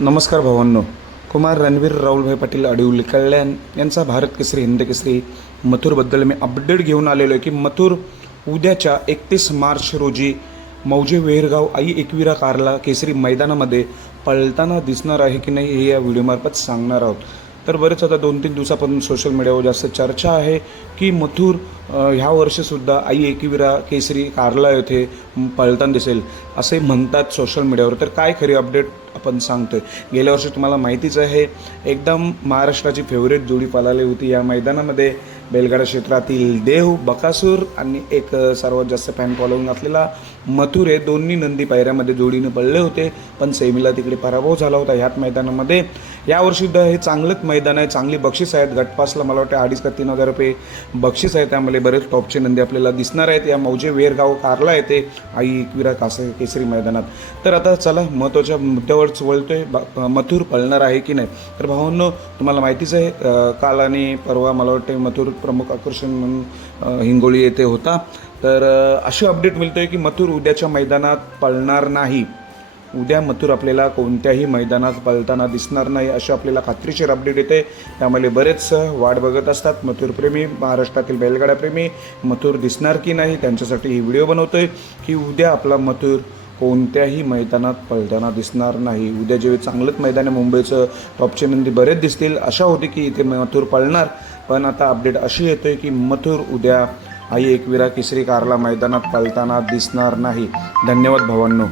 नमस्कार भावांनो. कुमार रणवीर राहुलभाई पाटील अडिवली कल्याण यांचा भारत केसरी हिंद केसरी मथुरबद्दल मी अपडेट घेऊन आलेलो आहे की मथुर उद्याच्या 31 मार्च रोजी मौजे वेरगाव आई एकविरा कारला केसरी मैदानामध्ये पळताना दिसणार आहे की नाही हे या व्हिडिओमार्फत सांगणार आहोत. तर बरेच आता 2-3 दिवसापासून सोशल मीडियावर जास्त चर्चा आहे की मथुर ह्या वर्षीसुद्धा आई एकविरा केसरी कारला येथे पळताना दिसेल असे म्हणतात सोशल मीडियावर. तर काय खरी अपडेट आपण सांगतोय. गेल्या वर्षी तुम्हाला माहितीच आहे एकदम महाराष्ट्राची फेवरेट जोडी पळाली होती या मैदानामध्ये. बैलगाडा क्षेत्रातील देव बकासूर आणि एक सर्वात जास्त फॅन फॉलोइंग असलेला मथुर हे दोन्ही नंदी पायऱ्यामध्ये जोडीने पडले होते, पण सेमीला तिकडे पराभव झाला होता ह्याच मैदानामध्ये. यावर्षीसुद्धा हे चांगलंच मैदान आहे, चांगली बक्षीस आहेत. गटपासला मला वाटतं 2,500 का 3,000 रुपये बक्षीस आहे. त्यामुळे बरेच टॉपचे नंदी आपल्याला दिसणार आहेत या मौजे वेरगाव कारला येथे आई एकविरा केसरी मैदानात. तर आता चला महत्त्वाच्या मुद्द्यावरच वळतोय. मथुर पळणार आहे की नाही. तर भावांनो, तुम्हाला माहितीच आहे काल आणि परवा मला वाटतं मथुर प्रमुख आकर्षण म्हणून हिंगोली येथे होता. तर अशी अपडेट मिळतोय की मथुर उद्याच्या मैदानात पळणार नाही. उद्या मथुर आपल्याला कोणत्याही मैदानात पळताना दिसणार नाही अशी आपल्याला खात्रीशीर अपडेट येते. त्यामुळे बरेच वाट बघत असतात मथुरप्रेमी, महाराष्ट्रातील बैलगाड्याप्रेमी. मथुर दिसणार की नाही त्यांच्यासाठी ही व्हिडिओ बनवतोय की उद्या आपला मथुर कोणत्याही मैदानात पळताना दिसणार नाही. उद्या जे चांगलंच मैदान आहे मुंबईचं, टॉपचे नंदी बरेच दिसतील. आशा होती की इथे मथुर पळणार, पण आता अपडेट अशी येतोय की मथुर उद्या आई एकविरा केसरी कारला मैदानात पळताना दिसणार नाही. धन्यवाद भावांनो.